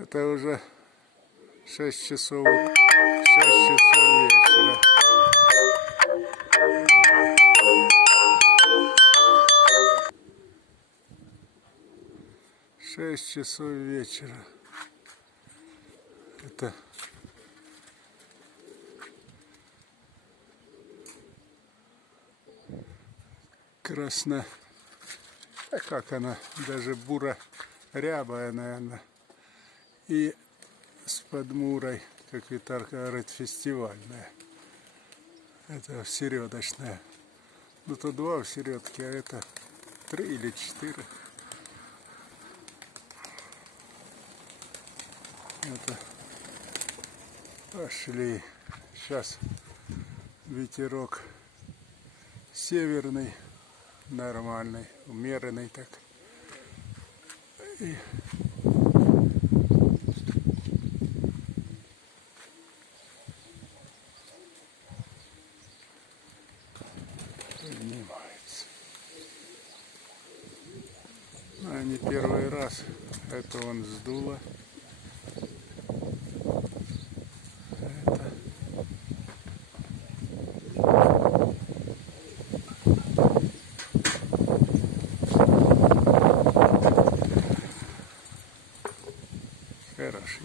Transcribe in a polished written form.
Это уже 6 часов, 6 часов вечера. Шесть часов вечера. Это красная, а как она, даже буро-рябая, наверное. И с подмурой, как Виталка говорит, фестивальная. Это середочная. Ну то 2 в середке, а это 3 или 4. Это пошли. Сейчас ветерок северный, нормальный, умеренный так. И поднимается. А не первый раз это он сдуло.